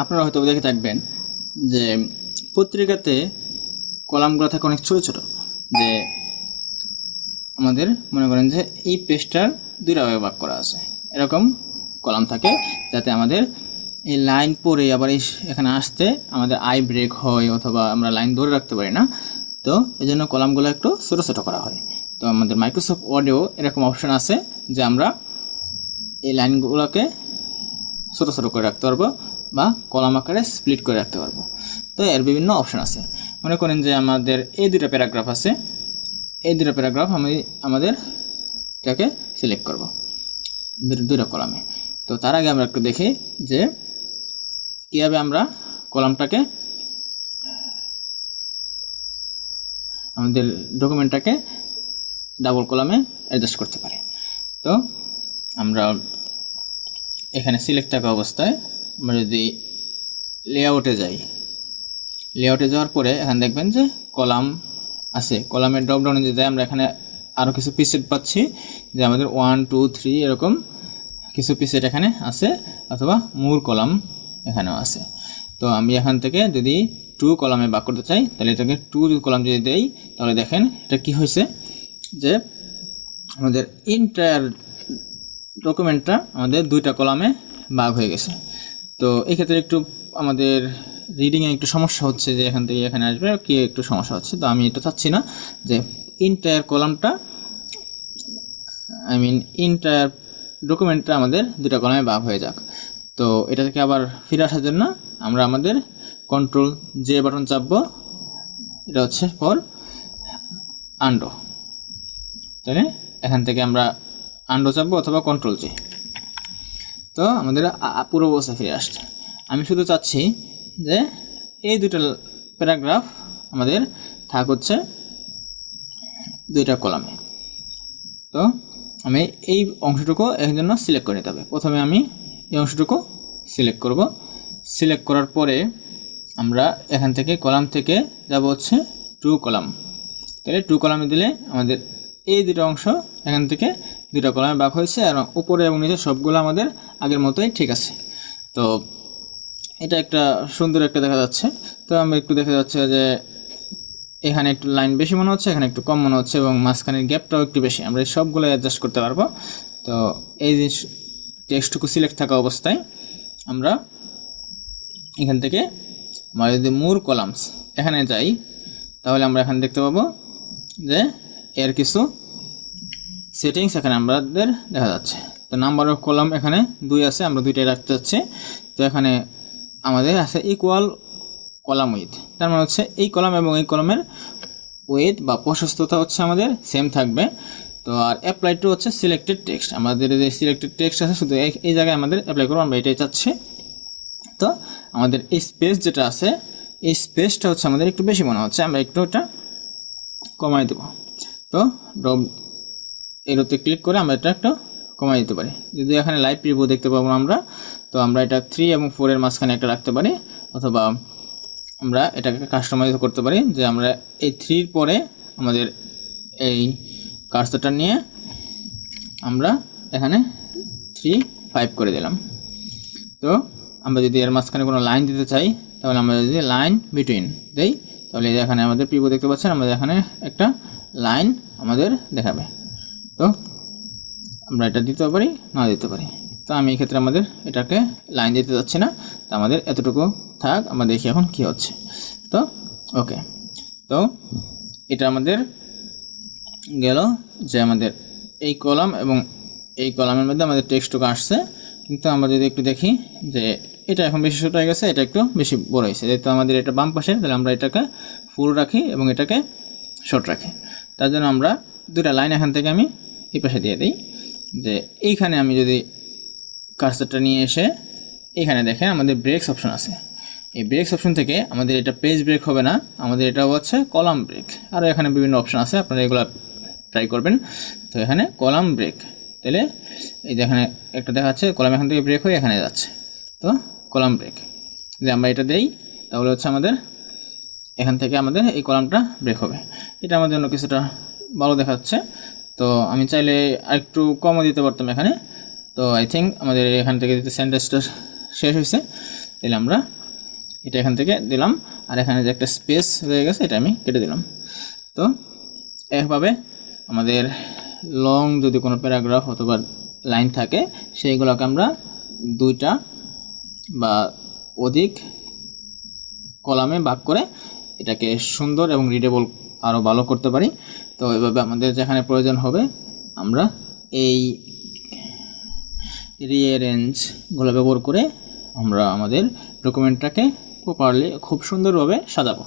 আপনারা হয়তো দেখে থাকবেন যে পত্রিকাতে কলামগুলো থাকে অনেক ছোট ছোট, যে আমাদের মনে করেন যে এই পেজটার দুইটা ভাগে ভাগ করা আছে, এরকম কলাম থাকে, যাতে আমাদের এই লাইন পড়ে আবার এখানে আসতে আমাদের আই ব্রেক হয় অথবা আমরা লাইন ধরে রাখতে পারি না। তো এই জন্য কলামগুলো একটু ছোটো ছোটো করা হয়। তো আমাদের মাইক্রোসফট ওয়ার্ডেও এরকম অপশন আছে যে আমরা এই লাইনগুলোকে ছোটো ছোটো করে রাখতে পারবো বা কলাম আকারে স্প্লিট করে রাখতে পারবো। তো এর বিভিন্ন অপশন আছে। মনে করেন যে আমাদের এই দুটো প্যারাগ্রাফ আছে, এই দুটো প্যারাগ্রাফ আমি আমাদের এটাকে সিলেক্ট করব দুটো কলামে। তো তার আগে আমরা একটু দেখি যে কীভাবে আমরা কলামটাকে আমাদের ডকুমেন্টটাকে ডাবল কলামে অ্যাডজাস্ট করতে পারি। তো আমরা এখানে সিলেক্ট থাকা অবস্থায় আমরা যদি লেআউটে যাই, লেআউটে যাওয়ার পরে এখানে দেখবেন যে কলাম আছে, কলামের ড্রপডাউনে যদি আমরা এখানে আরও কিছু পিসেট পাচ্ছি, যে আমাদের 1 2 3 এরকম কিছু পিসেট এখানে আছে, অথবা মূল কলাম এখানেও আছে। তো আমি এখান থেকে যদি 2 কলামে ভাগ করতে চাই, তাহলে এটাকে 2 কলাম যদি দেই, তাহলে দেখেন এটা কি হয়েছে, যে আমাদের এন্টায়ার ডকুমেন্টটা আমাদের 2টা কলামে ভাগ হয়ে গেছে। তো এই ক্ষেত্রে একটু আমাদের রিডিংয়ে একটু সমস্যা হচ্ছে, যে এখান থেকে এখানে আসবে কি একটু সমস্যা হচ্ছে। তো আমি এটা চাচ্ছি না যে এন্টায়ার কলামটা এন্টায়ার ডকুমেন্টটা আমাদের 2টা কলামে ভাগ হয়ে যাক। তো এটা থেকে আবার ফিরে আসার জন্য আমরা আমাদের কন্ট্রোল জে বাটন চাপবো, এটা হচ্ছে ফর আন্ডো। তাহলে এখান থেকে আমরা আন্ডো চাপবো অথবা কন্ট্রোল জে। তো আমাদের পুরো অবস্থা ফিরে আসছে। আমি শুধু চাচ্ছি যে এই 2টা প্যারাগ্রাফ আমাদের থাক হচ্ছে 2টা কলামে। তো আমি এই অংশটুকু এর জন্য সিলেক্ট করে নিতে হবে। প্রথমে আমি এই অংশটুকু সিলেক্ট করব। সিলেক্ট করার পরে আমরা এখান থেকে কলাম থেকে যাব হচ্ছে 2 কলাম। তাহলে 2 কলামে দিলে আমাদের এই 2টা অংশ এখান থেকে 2টা কলামে ভাগ হয়েছে, আর উপরে এবং নিচে সবগুলো আমাদের আগের মতোই ঠিক আছে। তো এটা একটা সুন্দর একটা দেখা যাচ্ছে। তো আমরা একটু দেখা যাচ্ছে যে এখানে একটু লাইন বেশি মনে হচ্ছে, এখানে একটু কম মনে হচ্ছে, এবং মাঝখানের গ্যাপটাও একটু বেশি। আমরা সবগুলো অ্যাডজাস্ট করতে পারবো। তো এই যে টেক্সটটুকু সিলেক্ট থাকা অবস্থায় আমরা এখান থেকে আমরা যদি মোর কলামস এখানে যাই, তাহলে আমরা এখানে দেখতে পাবো যে এর কিছু সেটিংস এখানে আমাদের দেখা যাচ্ছে। তো নাম্বার অফ কলাম এখানে 2 আছে, আমরা 2টাই রাখতে যাচ্ছি। তো এখানে আমাদের আছে ইকুয়াল কলাম উইথ, তার মানে হচ্ছে এই কলাম এবং এই কলামের উইথ বা প্রশস্ততা হচ্ছে আমাদের সেম থাকবে। তো আর অ্যাপ্লাই টু হচ্ছে সিলেক্টেড টেক্সট, আমাদের যে সিলেক্টেড টেক্সট আছে শুধু এই জায়গায় আমাদের অ্যাপ্লাই করবো, আমরা এটাই চাচ্ছি। তো আমাদের এই স্পেস যেটা আছে, এই স্পেসটা হচ্ছে আমাদের একটু বেশি মনে হচ্ছে, আমরা একটু ওটা কমাই দেবো। তো এরোতে ক্লিক করে আমরা এটা একটু কমাই দিতে পারি। যদি এখানে লাইভ প্রিভিউ দেখতে পাবো আমরা, তো আমরা এটা 3 এবং 4 এর মাঝখানে একটা রাখতে পারি, অথবা আমরা এটাকে কাস্টমাইজ করতে পারি, যে আমরা এই 3 পরে আমাদের এই কার্সরটা নিয়ে আমরা এখানে 3 5 করে দিলাম। তো আমরা যদি এর মাঝখানে কোনো লাইন দিতে চাই, তাহলে আমরা যদি লাইন বিটুইন দেই, তাহলে এখানে আমাদের প্রিভিউ দেখতে পাচ্ছেন, আমাদের এখানে একটা লাইন আমাদের দেখাবে। তো আমরা এটা দিতে পারি, না দিতে পারি। তো আমি এই ক্ষেত্রে আমাদের এটাকে লাইন দিতে যাচ্ছি না, তো আমাদের এতটুকু থাক, আমরা দেখি এখন কি হচ্ছে। তো ওকে, তো এটা আমাদের গেল যে আমাদের এই কলাম এবং এই কলামের মধ্যে আমাদের টেক্সটটুকু আসছে। কিন্তু আমরা যদি একটু দেখি যে এটা এখন বেশি ছোট হয়ে গেছে, এটা একটু বেশি বড় হয়েছে, যেহেতু আমাদের এটা বাম পাশে, তাহলে আমরা এটাকে ফুল রাখি এবং এটাকে শর্ট রাখি। তার জন্য আমরা 2টা লাইন এখান থেকে আমি এই পাশে দিয়ে দিই, যে এইখানে আমি যদি কার্সরটা নিয়ে এসে এখানে দেখেন আমাদের ব্রেকস অপশন আছে। এই ব্রেকস অপশন থেকে আমাদের এটা পেজ ব্রেক হবে না, আমাদের এটা হচ্ছে কলাম ব্রেক। আর এখানে বিভিন্ন অপশন আছে, আপনারা এগুলো ট্রাই করবেন। তো এখানে কলাম ব্রেক, তাহলে এই যে এখানে একটা দেখা যাচ্ছে কলাম এখান থেকে ব্রেক হয়ে এখানে যাচ্ছে। তো কলাম ব্রেক যদি আমরা এটা দেই, তাহলে হচ্ছে আমাদের এখান থেকে আমাদের এই কলামটা ব্রেক হবে। এটা আমাদের জন্য কিছুটা ভালো দেখাচ্ছে। তো আমি চাইলে আরেকটু কমও দিতে পারতাম এখানে। তো আই থিঙ্ক আমাদের এখান থেকে যদি সেন্টেন্সটা শেষ হয়েছে, তাহলে আমরা এটা এখান থেকে দিলাম, আর এখানে যে একটা স্পেস রয়ে গেছে এটা আমি কেটে দিলাম। তো এভাবে আমাদের লং যদি কোনো প্যারাগ্রাফ অথবা লাইন থাকে সেইগুলোকে আমরা 2টা বা অধিক কলামে ভাগ করে এটাকে সুন্দর এবং রিডেবল আরও ভালো করতে পারি। তো এভাবে আমাদের যেখানে প্রয়োজন হবে আমরা এই রিঅ্যারেঞ্জগুলো ব্যবহার করে আমরা আমাদের ডকুমেন্টটাকে প্রপারলি খুব সুন্দরভাবে সাজাবো।